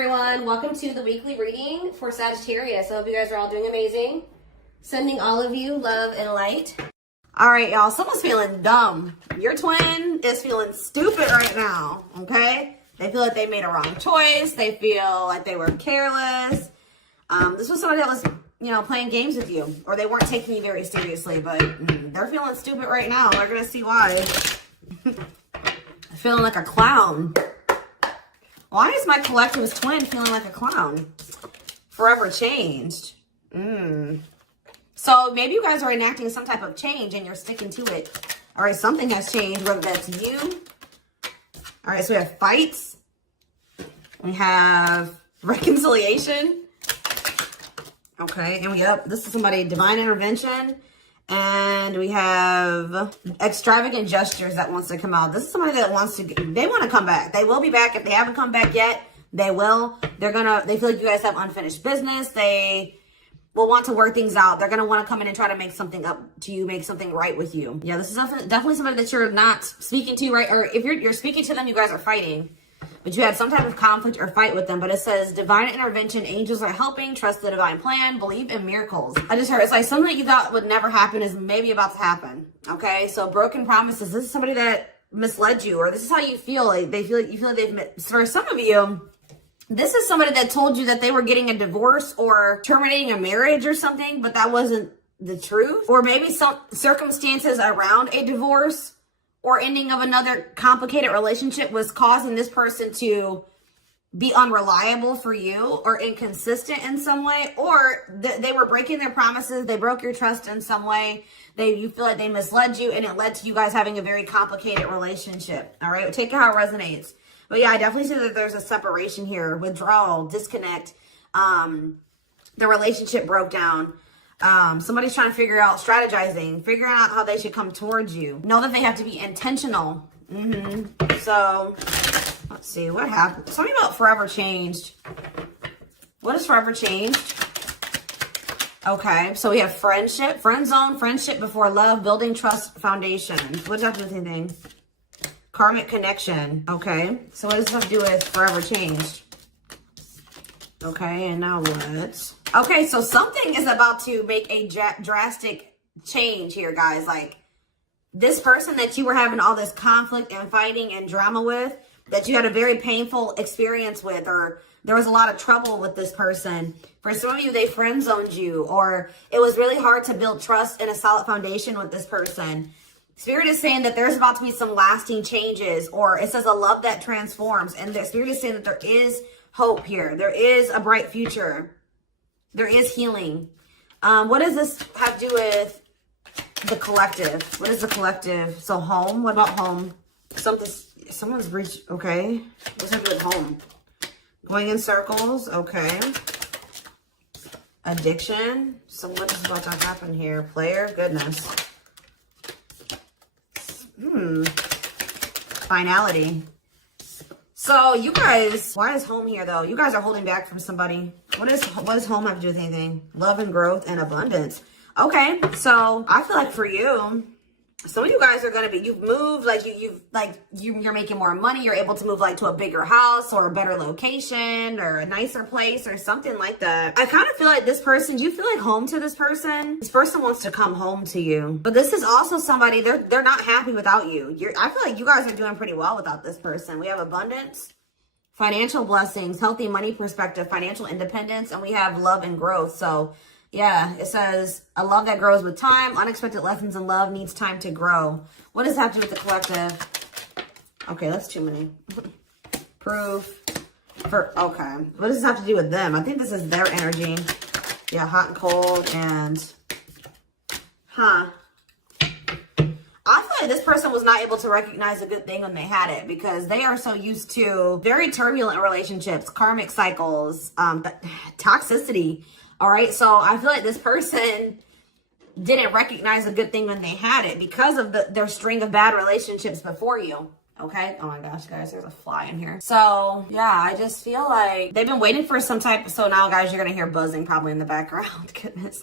everyone, welcome to the weekly reading for Sagittarius. I hope you guys are all doing amazing. Sending all of you love and light. All right, y'all, someone's feeling dumb. Your twin is feeling stupid right now, okay? They feel like they made a wrong choice. They feel like they were careless. This was somebody that was, playing games with you, or they weren't taking you very seriously, but they're feeling stupid right now. We're going to see why. Feeling like a clown. Why is my collectivist twin feeling like a clown? Forever changed. So maybe you guys are enacting some type of change and you're sticking to it. All right, something has changed, whether that's you. All right, so we have fights. We have reconciliation. Okay, and this is somebody, divine intervention. And we have extravagant gestures that wants to come out. This is somebody that they want to come back. They will be back. If they haven't come back yet, they will. They feel like you guys have unfinished business. They will want to work things out. They're going to want to come in and try to make something up to you, make something right with you. Yeah, this is definitely somebody that you're not speaking to, right? Or if you're speaking to them, you guys are fighting. But you had some type of conflict or fight with them. But it says, divine intervention, angels are helping, trust the divine plan, believe in miracles. I just heard, it's like something that you thought would never happen is maybe about to happen. Okay, so broken promises. This is somebody that misled you, or this is how you feel. Like you feel like they've, for some of you, this is somebody that told you that they were getting a divorce or terminating a marriage or something, but that wasn't the truth. Or maybe some circumstances around a divorce or ending of another complicated relationship was causing this person to be unreliable for you or inconsistent in some way, or they were breaking their promises. They broke your trust in some way. You feel like they misled you, and it led to you guys having a very complicated relationship. All right, take it how it resonates. But yeah, I definitely see that there's a separation here, withdrawal, disconnect. The relationship broke down. Somebody's trying to figure out, strategizing, figuring out how they should come towards you. Know that they have to be intentional. So, let's see, what happened? Something about forever changed. What is forever changed? Okay, so we have friendship, friend zone, friendship before love, building trust, foundation. What does that have to do with anything? Karmic connection. Okay, so what does this have to do with forever changed? Okay, and now what? Okay, so something is about to make a drastic change here, guys. Like, this person that you were having all this conflict and fighting and drama with, that you had a very painful experience with, or there was a lot of trouble with this person. For some of you, they friend zoned you, or it was really hard to build trust and a solid foundation with this person. Spirit is saying that there's about to be some lasting changes, or it says a love that transforms. And the Spirit is saying that there is hope here. There is a bright future. There is healing. What does this have to do with the collective? What is the collective? So home, what about home? Someone's reached, okay. What does that do with home? Going in circles, okay. Addiction. So what is about to happen here? Player, goodness. Finality. So you guys, why is home here though? You guys are holding back from somebody. What does home have to do with anything? Love and growth and abundance. Okay, so I feel like for you, some of you guys are gonna be, you've moved, like you're making more money. You're able to move like to a bigger house or a better location or a nicer place or something like that. I kind of feel like this person, do you feel like home to this person? This person wants to come home to you, but this is also somebody, they're not happy without you. I feel like you guys are doing pretty well without this person. We have abundance, financial blessings, healthy money perspective, financial independence, and we have love and growth. So yeah, it says, a love that grows with time. Unexpected lessons in love needs time to grow. What does that have to do with the collective? Okay, that's too many. Proof. Okay. What does this have to do with them? I think this is their energy. Yeah, hot and cold and... I feel like this person was not able to recognize a good thing when they had it, because they are so used to very turbulent relationships, karmic cycles, toxicity. All right, so I feel like this person didn't recognize a good thing when they had it because of their string of bad relationships before you. Okay. Oh my gosh, guys, there's a fly in here. So yeah, I just feel like they've been waiting for some type. So now, guys, you're going to hear buzzing probably in the background. Goodness.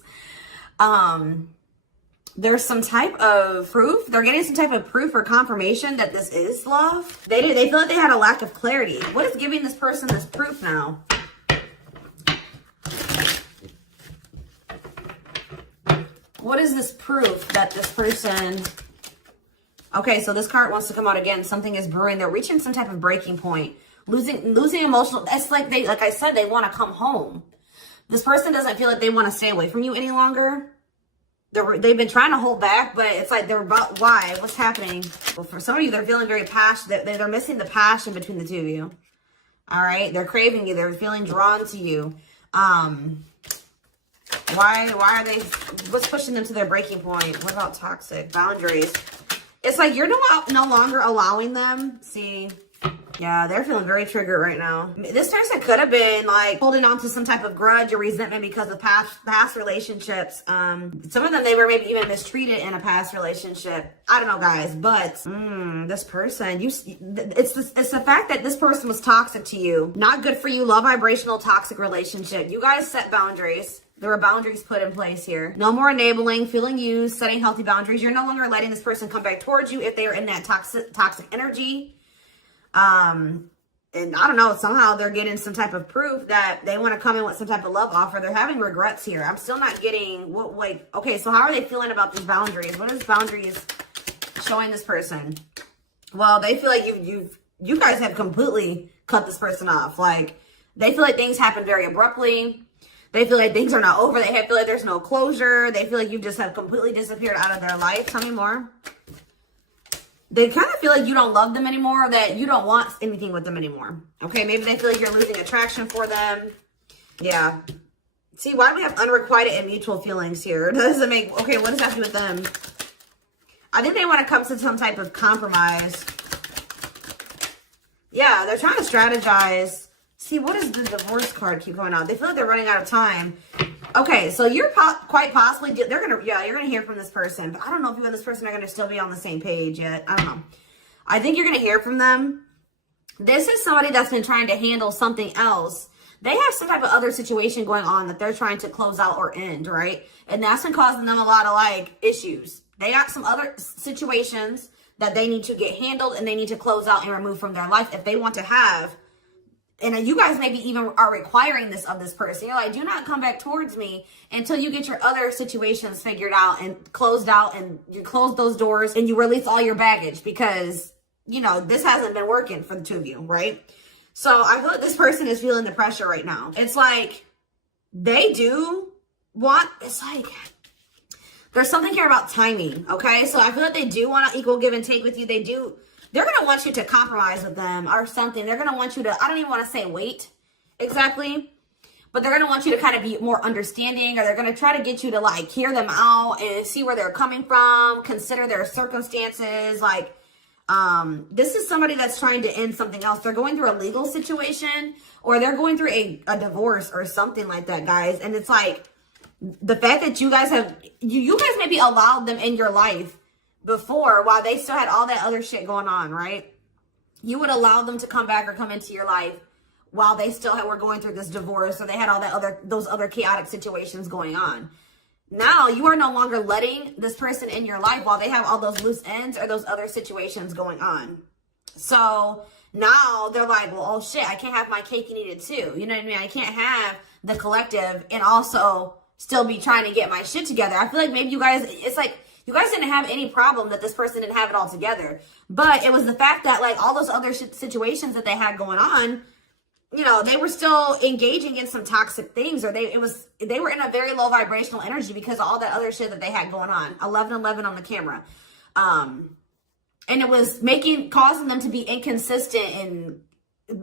there's some type of proof. They're getting some type of proof or confirmation that this is love. They feel like they had a lack of clarity. What is giving this person this proof now? What is this proof that this person... Okay, so this card wants to come out again. Something is brewing. They're reaching some type of breaking point. Losing emotional... It's like like I said, they want to come home. This person doesn't feel like they want to stay away from you any longer. They've been trying to hold back, but it's like they're about... Why? What's happening? Well, for some of you, they're feeling very passionate. They're missing the passion between the two of you. All right? They're craving you. They're feeling drawn to you. Why are they... What's pushing them to their breaking point? What about toxic boundaries? It's like you're no longer allowing them. See, yeah, they're feeling very triggered right now. This person could have been like holding on to some type of grudge or resentment because of past relationships. Some of them, they were maybe even mistreated in a past relationship. I don't know, guys, but this person, it's the fact that this person was toxic to you. Not good for you. Low vibrational toxic relationship. You guys set boundaries. There were boundaries put in place here. No more enabling, feeling used, setting healthy boundaries. You're no longer letting this person come back towards you if they are in that toxic energy. And I don't know, somehow they're getting some type of proof that they want to come in with some type of love offer. They're having regrets here. I'm still not getting what, like, okay, so how are they feeling about these boundaries? What is boundaries showing this person? Well, they feel like you guys have completely cut this person off. Like, they feel like things happen very abruptly. They feel like things are not over. They feel like there's no closure. They feel like you just have completely disappeared out of their life. Tell me more. They kind of feel like you don't love them anymore, or that you don't want anything with them anymore. Okay, maybe they feel like you're losing attraction for them. Yeah. See, why do we have unrequited and mutual feelings here? Doesn't make... Okay, what does that have to do with them? I think they want to come to some type of compromise. Yeah, they're trying to strategize. See, what does the divorce card keep going on? They feel like they're running out of time. Okay, so you're quite possibly... you're going to hear from this person. But I don't know if you and this person are going to still be on the same page yet. I don't know. I think you're going to hear from them. This is somebody that's been trying to handle something else. They have some type of other situation going on that they're trying to close out or end, right? And that's been causing them a lot of, like, issues. They got some other situations that they need to get handled and they need to close out and remove from their life if they want to have... And you guys maybe even are requiring this of this person. You're like, do not come back towards me until you get your other situations figured out and closed out, and you close those doors and you release all your baggage because, you know, this hasn't been working for the two of you, right? So I feel like this person is feeling the pressure right now. It's like they do want, it's like there's something here about timing, okay? So I feel like they do want to equal give and take with you. They do. They're going to want you to compromise with them or something. They're going to want you to, I don't even want to say wait exactly, but they're going to want you to kind of be more understanding, or they're going to try to get you to like hear them out and see where they're coming from, consider their circumstances. Like, this is somebody that's trying to end something else. They're going through a legal situation, or they're going through a divorce or something like that, guys. And it's like the fact that you guys have, you guys maybe allowed them in your life before, while they still had all that other shit going on, right? You would allow them to come back or come into your life while they still were going through this divorce, or they had all that those other chaotic situations going on. Now you are no longer letting this person in your life while they have all those loose ends or those other situations going on. So now they're like, well, oh shit, I can't have my cake and eat it too. You know what I mean? I can't have the collective and also still be trying to get my shit together. I feel like maybe you guys, it's like, you guys didn't have any problem that this person didn't have it all together. But it was the fact that, like, all those other situations that they had going on, you know, they were still engaging in some toxic things, or they were in a very low vibrational energy because of all that other shit that they had going on. 1111 on the camera. And it was causing them to be inconsistent and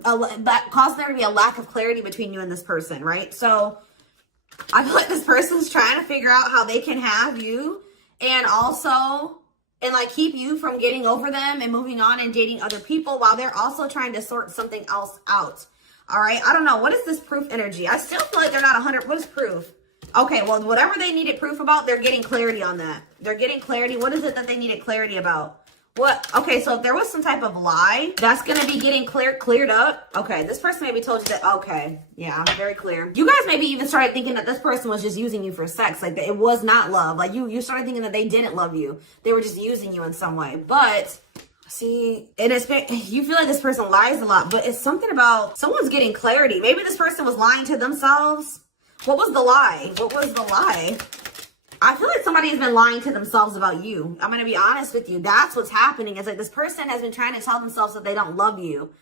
causing there to be a lack of clarity between you and this person, right? So I feel like this person's trying to figure out how they can have you and also, and like keep you from getting over them and moving on and dating other people, while they're also trying to sort something else out. All right. I don't know. What is this proof energy? I still feel like they're not 100. What is proof? Okay. Well, whatever they needed proof about, they're getting clarity on that. They're getting clarity. What is it that they needed clarity about? What? Okay, so if there was some type of lie, that's going to be getting cleared up. Okay, this person maybe told you that. Okay, yeah, very clear. You guys maybe even started thinking that this person was just using you for sex. Like, it was not love. Like, you started thinking that they didn't love you. They were just using you in some way. But, see, you feel like this person lies a lot, but it's something about someone's getting clarity. Maybe this person was lying to themselves. What was the lie? What was the lie? I feel like somebody has been lying to themselves about you. I'm going to be honest with you. That's what's happening. It's like this person has been trying to tell themselves that they don't love you.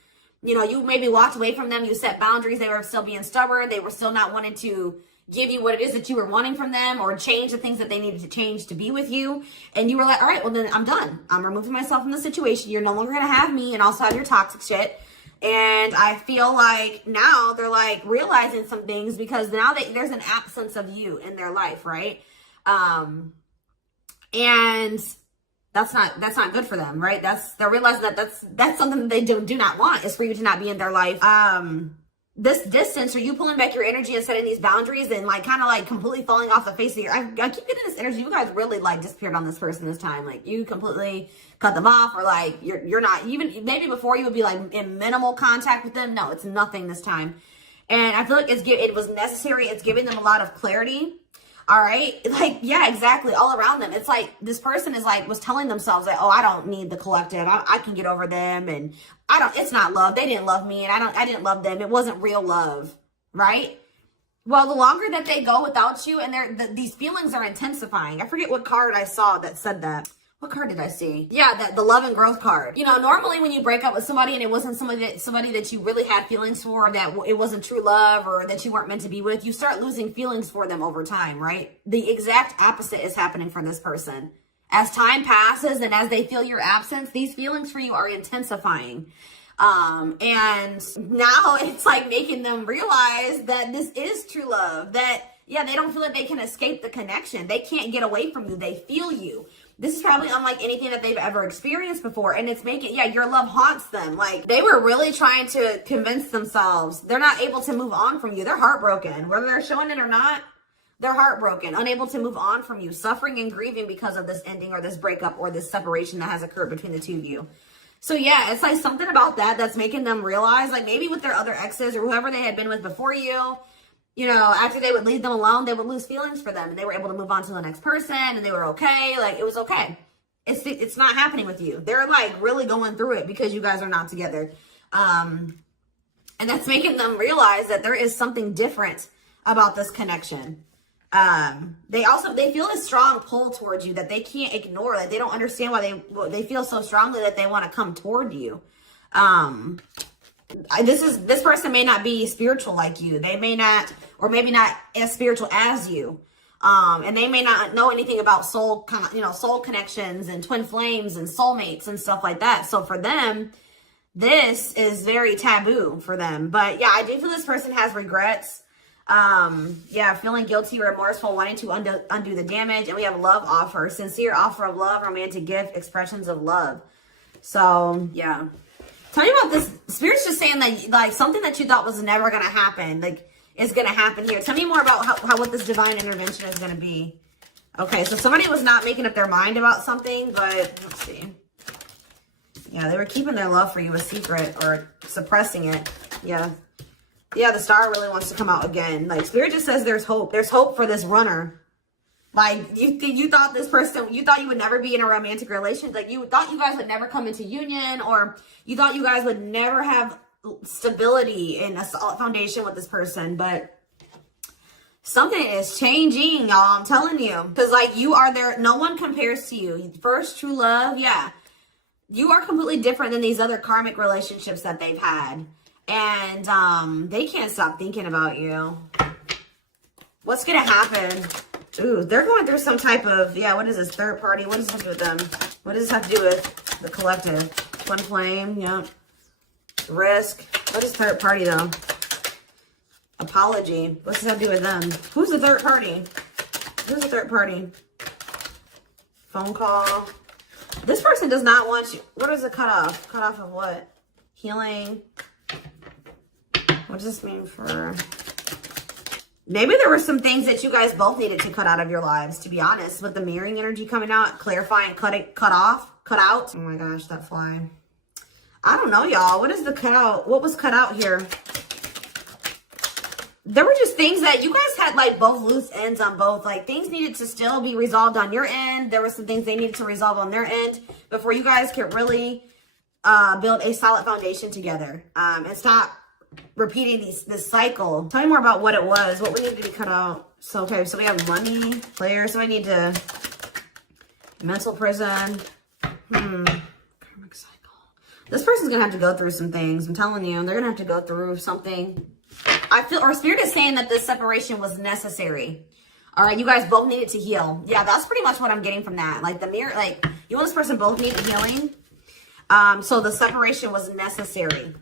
You know, you maybe walked away from them. You set boundaries. They were still being stubborn. They were still not wanting to give you what it is that you were wanting from them or change the things that they needed to change to be with you. And you were like, all right, well, then I'm done. I'm removing myself from the situation. You're no longer going to have me and also have your toxic shit. And I feel like now they're like realizing some things because now there's an absence of you in their life, right? And that's not good for them, right? They're realizing that that's something that they do not want, is for you to not be in their life. This distance, or you pulling back your energy and setting these boundaries and like kind of like completely falling off the face of your, I keep getting this energy. You guys really like disappeared on this person this time. Like you completely cut them off, or like you're not even, maybe before you would be like in minimal contact with them. No, it's nothing this time. And I feel like it was necessary. It's giving them a lot of clarity. All right. Like, yeah, exactly. All around them. It's like this person was telling themselves that, oh, I don't need the collective. I can get over them. And it's not love. They didn't love me. And I didn't love them. It wasn't real love. Right. Well, the longer that they go without you and these feelings are intensifying. I forget what card I saw that said that. What card did I see? Yeah, the love and growth card. You know, normally when you break up with somebody and it wasn't somebody that you really had feelings for, or that it wasn't true love, or that you weren't meant to be with, you start losing feelings for them over time, right? The exact opposite is happening for this person. As time passes and as they feel your absence, these feelings for you are intensifying. And now it's like making them realize that this is true love, that, yeah, they don't feel like they can escape the connection. They can't get away from you. They feel you. This is probably unlike anything that they've ever experienced before. And it's making, yeah, your love haunts them. Like, they were really trying to convince themselves they're not able to move on from you. They're heartbroken. Whether they're showing it or not, they're heartbroken, unable to move on from you, suffering and grieving because of this ending or this breakup or this separation that has occurred between the two of you. So yeah, it's like something about that's making them realize, like maybe with their other exes or whoever they had been with before you, you know, after they would leave them alone, they would lose feelings for them and they were able to move on to the next person and they were okay. Like, it was okay. It's not happening with you. They're like really going through it because you guys are not together. And that's making them realize that there is something different about this connection. They feel a strong pull towards you that they can't ignore. Like, they don't understand why they feel so strongly that they want to come toward you. This person may not be spiritual like you. They may not, or maybe not as spiritual as you. And they may not know anything about soul connections and twin flames and soulmates and stuff like that. So for them, this is very taboo for them. But yeah, I do feel this person has regrets. Yeah, feeling guilty or remorseful, wanting to undo the damage. And we have love offer, sincere offer of love, romantic gift, expressions of love. So yeah. Tell me about this. Spirit's just saying that, like, something that you thought was never going to happen, like, is going to happen here. Tell me more about what this divine intervention is going to be. Okay, so somebody was not making up their mind about something, but let's see. Yeah, they were keeping their love for you a secret or suppressing it. Yeah. Yeah, the star really wants to come out again. Like, Spirit just says there's hope. There's hope for this runner. Like, you thought this person, you thought you would never be in a romantic relationship. Like, you thought you guys would never come into union, or you thought you guys would never have stability and a solid foundation with this person. But something is changing, y'all. I'm telling you. Because, like, you are there. No one compares to you. First true love. Yeah. You are completely different than these other karmic relationships that they've had. And they can't stop thinking about you. What's going to happen? Ooh, they're going through some type of, yeah, what is this, third party? What does this have to do with them? What does this have to do with the collective? Twin flame, yeah. Risk. What is third party, though? Apology. What's this have to do with them? Who's the third party? Who's the third party? Phone call. This person does not want you. What is a cutoff? Cutoff of what? Healing. What does this mean for... Maybe there were some things that you guys both needed to cut out of your lives, to be honest, with the mirroring energy coming out, clarifying, cut cut out. Oh my gosh, that fly. I don't know, y'all. What is the cutout? What was cut out here? There were just things that you guys had, like, both loose ends on both. Like, things needed to still be resolved on your end. There were some things they needed to resolve on their end before you guys could really build a solid foundation together. And stop repeating this cycle. Tell me more about what it was. What we needed to be cut out. So, okay, so we have money, players. So I need to... mental prison. Karmic cycle. This person's going to have to go through some things. I'm telling you. They're going to have to go through something. I feel, or Spirit is saying that this separation was necessary. All right, you guys both needed to heal. Yeah, that's pretty much what I'm getting from that. Like, the mirror, like, you and this person both needed healing. So the separation was necessary.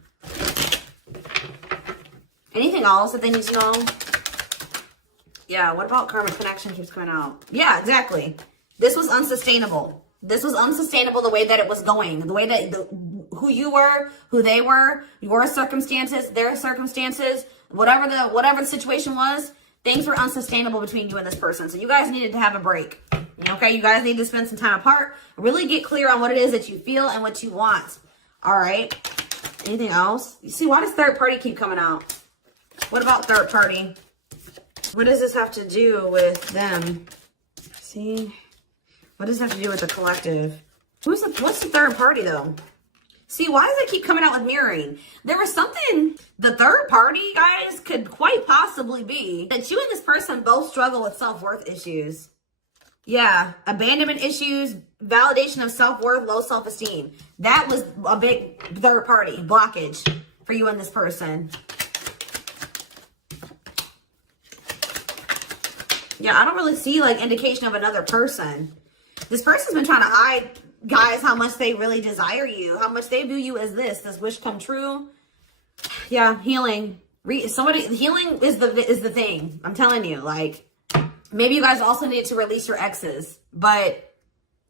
Anything else that they need to know? Yeah, what about karmic connection keeps coming out? Yeah, exactly. This was unsustainable. This was unsustainable the way that it was going. The way that, who you were, who they were, your circumstances, their circumstances, whatever the situation was, things were unsustainable between you and this person. So you guys needed to have a break. Okay, you guys need to spend some time apart. Really get clear on what it is that you feel and what you want. All right. Anything else? You see, why does third party keep coming out? What about third party? What does this have to do with them? See? What does it have to do with the collective? What's the third party, though? See, why does it keep coming out with mirroring? There was something, the third party, guys, could quite possibly be that you and this person both struggle with self-worth issues. Yeah, abandonment issues, validation of self-worth, low self-esteem. That was a big third party blockage for you and this person. Yeah, I don't really see, like, indication of another person. This person's been trying to hide, guys, how much they really desire you, how much they view you as this wish come true. Yeah, healing. Healing is the thing. I'm telling you, like, maybe you guys also need to release your exes, but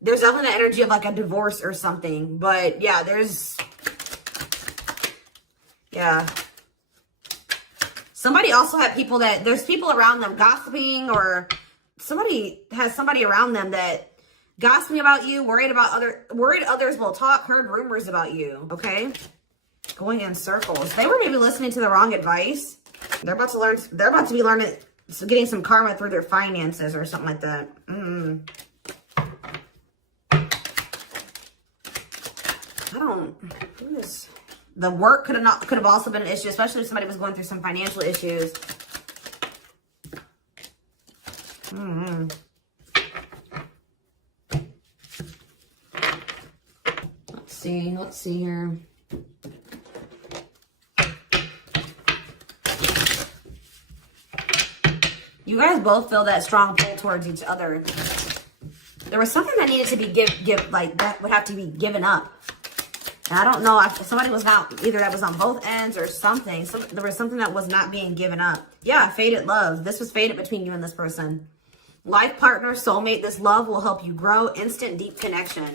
there's definitely the energy of, like, a divorce or something. But yeah, somebody also had people there's people around them gossiping, or somebody has somebody around them that gossiping about you, worried others will talk, heard rumors about you, okay? Going in circles. They were maybe listening to the wrong advice. They're about to be learning, getting some karma through their finances or something like that. The work could have also been an issue, especially if somebody was going through some financial issues. Let's see here. You guys both feel that strong pull towards each other. There was something that needed to be that would have to be given up. And I don't know if somebody was not, either that was on both ends or something. There was something that was not being given up. Yeah, fated love. This was fated between you and this person. Life partner, soulmate, this love will help you grow. Instant, deep connection.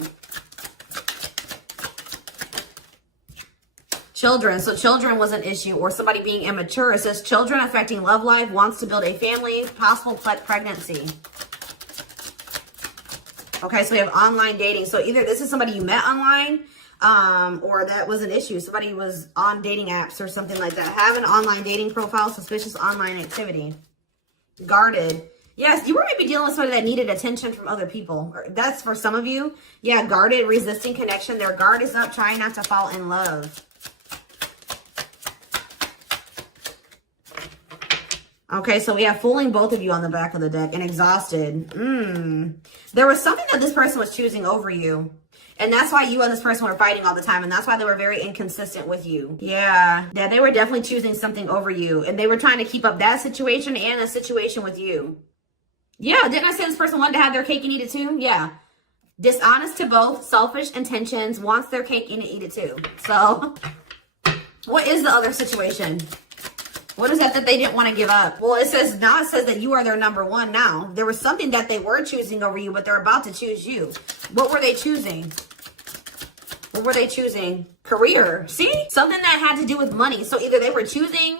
Children. So children was an issue, or somebody being immature. It says children affecting love life, wants to build a family, possible pregnancy. Okay, so we have online dating. So either this is somebody you met online, or that was an issue. Somebody was on dating apps or something like that. Have an online dating profile, suspicious online activity. Guarded. Yes, you were maybe dealing with somebody that needed attention from other people. That's for some of you. Yeah, guarded, resisting connection. Their guard is up, trying not to fall in love. Okay, so we have fooling both of you on the back of the deck and exhausted. There was something that this person was choosing over you. And that's why you and this person were fighting all the time. And that's why they were very inconsistent with you. Yeah, they were definitely choosing something over you. And they were trying to keep up that situation and a situation with you. Yeah, didn't I say this person wanted to have their cake and eat it too? Yeah. Dishonest to both, selfish intentions, wants their cake and eat it too. So, what is the other situation? What is that they didn't want to give up? Well, it says that you are their number one now. There was something that they were choosing over you, but they're about to choose you. What were they choosing? What were they choosing? Career. See? Something that had to do with money. So either they were choosing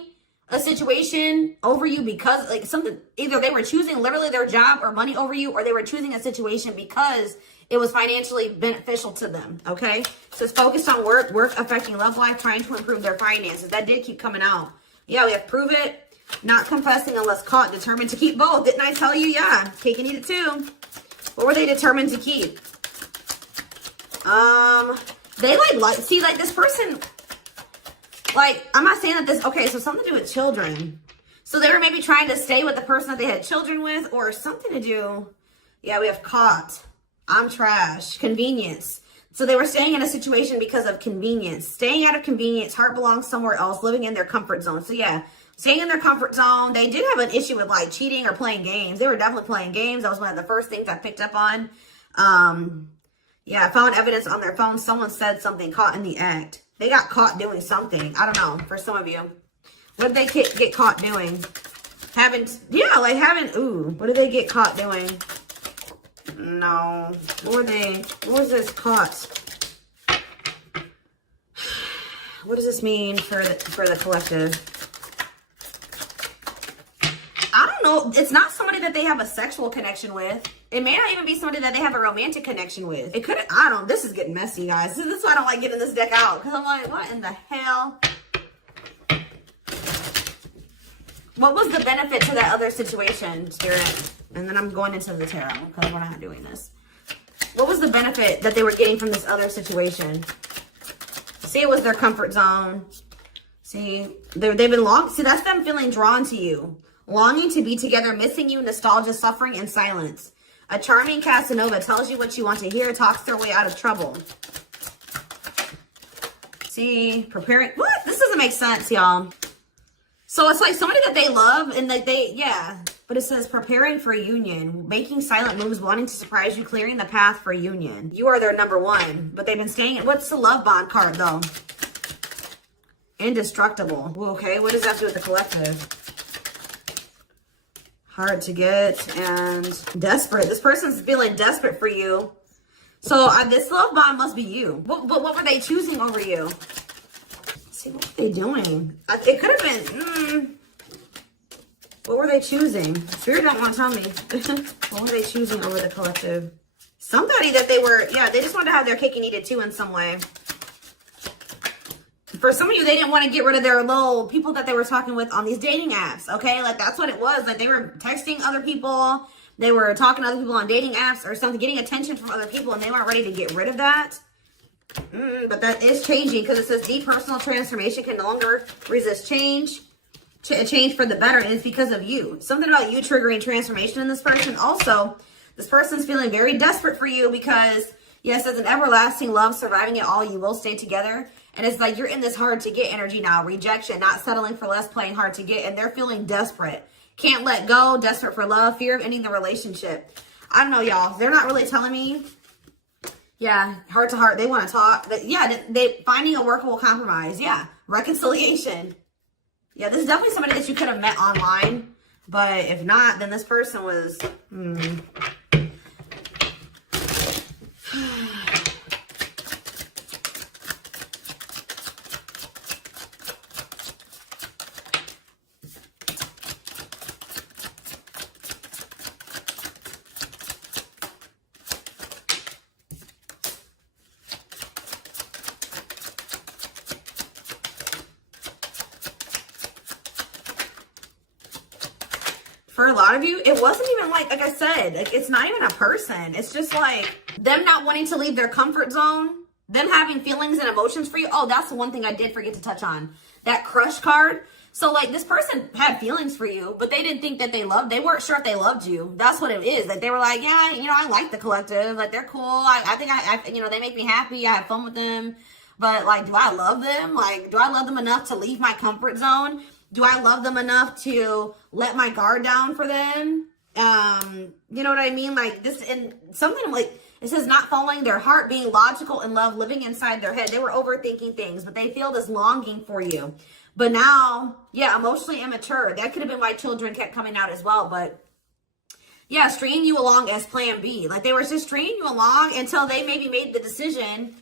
a situation over you because, like, either they were choosing literally their job or money over you, or they were choosing a situation because it was financially beneficial to them, okay? So it's focused on work affecting love life, trying to improve their finances. That did keep coming out. Yeah, we have prove it, not confessing unless caught, determined to keep both. Didn't I tell you? Yeah, cake and eat it too. What were they determined to keep? They see, like this person, like, I'm not saying that this, okay, so something to do with children. So they were maybe trying to stay with the person that they had children with, or something to do, yeah, we have caught, I'm trash, convenience. So they were staying in a situation because of convenience. Staying out of convenience, heart belongs somewhere else, living in their comfort zone. So yeah, staying in their comfort zone. They did have an issue with like cheating or playing games. They were definitely playing games. That was one of the first things I picked up on. Yeah, I found evidence on their phone. Someone said something, caught in the act. They got caught doing something. I don't know, for some of you. What did they get caught doing? Ooh, what did they get caught doing? No. What was this caught? What does this mean for the collective? I don't know. It's not somebody that they have a sexual connection with. It may not even be somebody that they have a romantic connection with. It could, I don't, this is getting messy, guys. This is why I don't like getting this deck out. Because I'm like, what in the hell? What was the benefit to that other situation, Spirit? And then I'm going into the tarot because we're not doing this. What was the benefit that they were getting from this other situation? See, it was their comfort zone. See, they've been see, that's them feeling drawn to you. Longing to be together, missing you, nostalgia, suffering, and silence. A charming Casanova tells you what you want to hear, talks their way out of trouble. See, preparing. What? This doesn't make sense, y'all. So it's like somebody that they love and that yeah. But it says preparing for union, making silent moves, wanting to surprise you, clearing the path for union. You are their number one, but they've been staying. What's the love bond card though? Indestructible. Okay, what does that do with the collective? Hard to get and desperate. This person's feeling desperate for you. So this love bond must be you. But what were they choosing over you? Let's see, what were they doing? It could have been, what were they choosing? Spirit don't want to tell me. What were they choosing over the collective? Somebody that they were, yeah, they just wanted to have their cake and eat it too in some way. For some of you, they didn't want to get rid of their little people that they were talking with on these dating apps, okay? Like, that's what it was. Like, they were texting other people. They were talking to other people on dating apps or something, getting attention from other people, and they weren't ready to get rid of that. But that is changing because it says deep personal transformation can no longer resist change. Change for the better, and it's because of you. Something about you triggering transformation in this person. Also, this person's feeling very desperate for you because, yes, as an everlasting love, surviving it all, you will stay together. And it's like you're in this hard to get energy now. Rejection, not settling for less, playing hard to get. And they're feeling desperate. Can't let go, desperate for love, fear of ending the relationship. I don't know, y'all. They're not really telling me. Yeah, heart to heart. They want to talk. Yeah, they finding a workable compromise. Yeah, reconciliation. Yeah, this is definitely somebody that you could have met online. But if not, then this person was... For a lot of you, it wasn't even like I said, like it's not even a person. It's just like them not wanting to leave their comfort zone, them having feelings and emotions for you. Oh, that's the one thing I did forget to touch on. That crush card. So like this person had feelings for you, but they didn't think that they weren't sure if they loved you. That's what it is. Like they were like, yeah, I like the collective. Like they're cool. I think they make me happy. I have fun with them. But like, do I love them? Like, do I love them enough to leave my comfort zone? Do I love them enough to let my guard down for them? You know what I mean? Like this, and something like, it says not following their heart, being logical in love, living inside their head. They were overthinking things, but they feel this longing for you. But now, yeah, emotionally immature. That could have been why children kept coming out as well. But yeah, stringing you along as plan B. Like they were just stringing you along until they maybe made the decision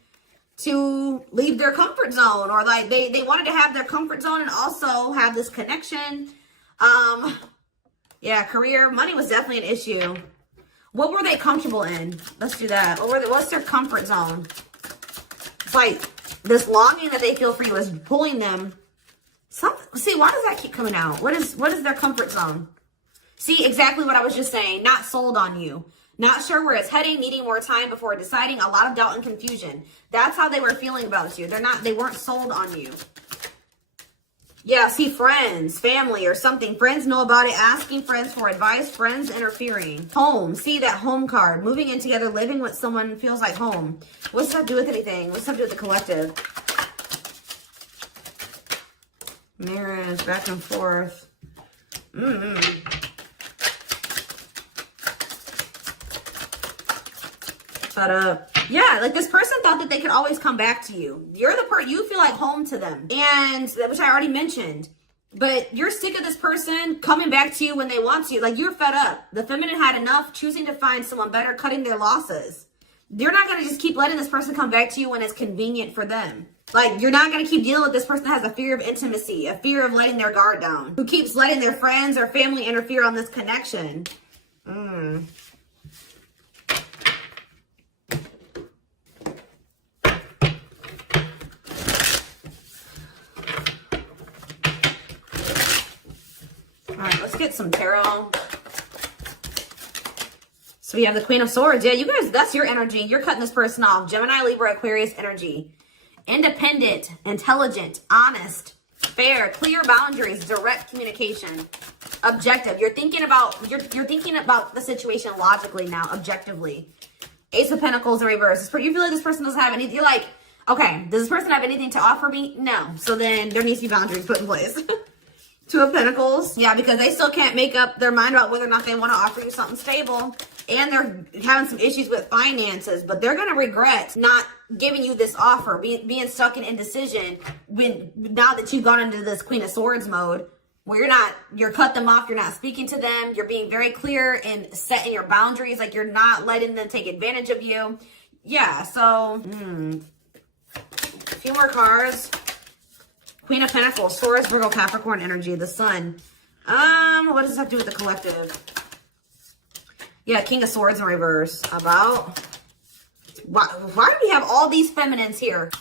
to leave their comfort zone, or like they wanted to have their comfort zone and also have this connection. Yeah, career, money was definitely an issue. What were they comfortable in? Let's do that. What's their comfort zone? It's like this longing that they feel for you is pulling them. See, why does that keep coming out? What is their comfort zone? See, exactly what I was just saying. Not sold on you. Not sure where it's heading, needing more time before deciding, a lot of doubt and confusion. That's how they were feeling about you. They weren't sold on you. Yeah, see, friends, family or something. Friends know about it, asking friends for advice, friends interfering. Home, see that home card. Moving in together, living with someone feels like home. What's that do with anything? What's that do with the collective? Marriage, back and forth. Shut up. Yeah, like this person thought that they could always come back to you. You're the person, you feel like home to them. And, which I already mentioned. But you're sick of this person coming back to you when they want to. Like, you're fed up. The feminine had enough, choosing to find someone better, cutting their losses. You're not going to just keep letting this person come back to you when it's convenient for them. Like, you're not going to keep dealing with this person that has a fear of intimacy, a fear of letting their guard down, who keeps letting their friends or family interfere on this connection. All right, let's get some tarot. So we have the Queen of Swords. Yeah, you guys, that's your energy. You're cutting this person off. Gemini, Libra, Aquarius energy. Independent, intelligent, honest, fair, clear boundaries, direct communication, objective. You're thinking about the situation logically now, objectively. Ace of Pentacles in reverse. You feel like this person doesn't have anything. You're like, okay, does this person have anything to offer me? No. So then there needs to be boundaries put in place. Two of Pentacles. Yeah, because they still can't make up their mind about whether or not they want to offer you something stable. And they're having some issues with finances, but they're going to regret not giving you this offer, being stuck in indecision now that you've gone into this Queen of Swords mode, where you're cut them off, you're not speaking to them, you're being very clear and setting your boundaries, like you're not letting them take advantage of you. Yeah, so, a few more cards. Queen of Pentacles, Taurus, Virgo, Capricorn energy, the Sun. What does this have to do with the collective? Yeah, King of Swords in reverse. About why do we have all these feminines here?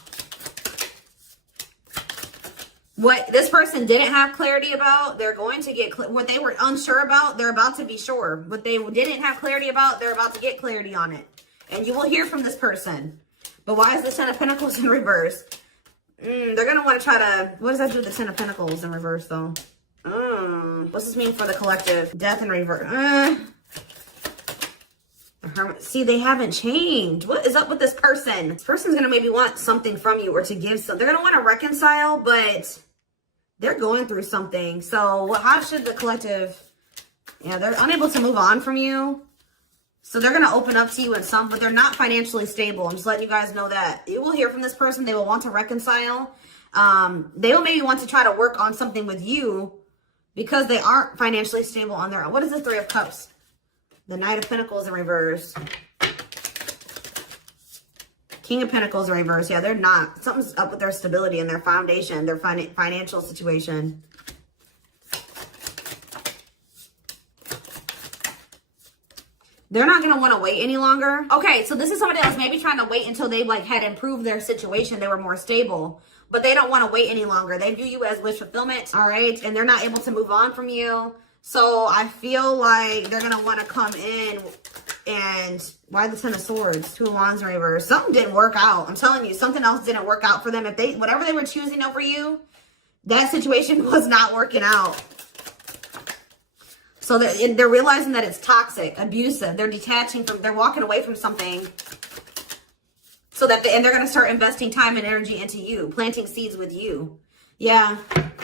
What this person didn't have clarity about, they're going to get what they were unsure about, they're about to be sure. What they didn't have clarity about, they're about to get clarity on it. And you will hear from this person. But why is the Ten of Pentacles in reverse? They're going to want to try to... What does that do with the Ten of Pentacles in reverse, though? What's this mean for the collective? Death in reverse. See, they haven't changed. What is up with this person? This person's going to maybe want something from you or to give something. They're going to want to reconcile, but they're going through something. So how should the collective... Yeah, they're unable to move on from you. So they're going to open up to you in some, but they're not financially stable. I'm just letting you guys know that. You will hear from this person. They will want to reconcile. They will maybe want to try to work on something with you because they aren't financially stable on their own. What is the Three of Cups? The Knight of Pentacles in reverse. King of Pentacles in reverse. Yeah, they're not. Something's up with their stability and their foundation, their financial situation. They're not going to want to wait any longer. Okay, so this is somebody else maybe trying to wait until they had improved their situation. They were more stable. But they don't want to wait any longer. They view you as wish fulfillment. All right, and they're not able to move on from you. So I feel like they're going to want to come in and... Why the Ten of Swords? Two of Wands in reverse. Something didn't work out. I'm telling you, something else didn't work out for them. If whatever they were choosing over you, that situation was not working out. So they're realizing that it's toxic, abusive. They're detaching from, they're walking away from something. So that, and they're going to start investing time and energy into you, planting seeds with you. Yeah.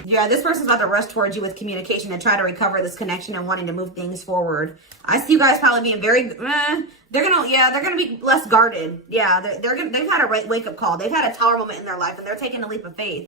Yeah, this person's about to rush towards you with communication and try to recover this connection and wanting to move things forward. I see you guys probably being very, they're going to be less guarded. Yeah, they've had a wake-up call. They've had a tower moment in their life and they're taking a leap of faith.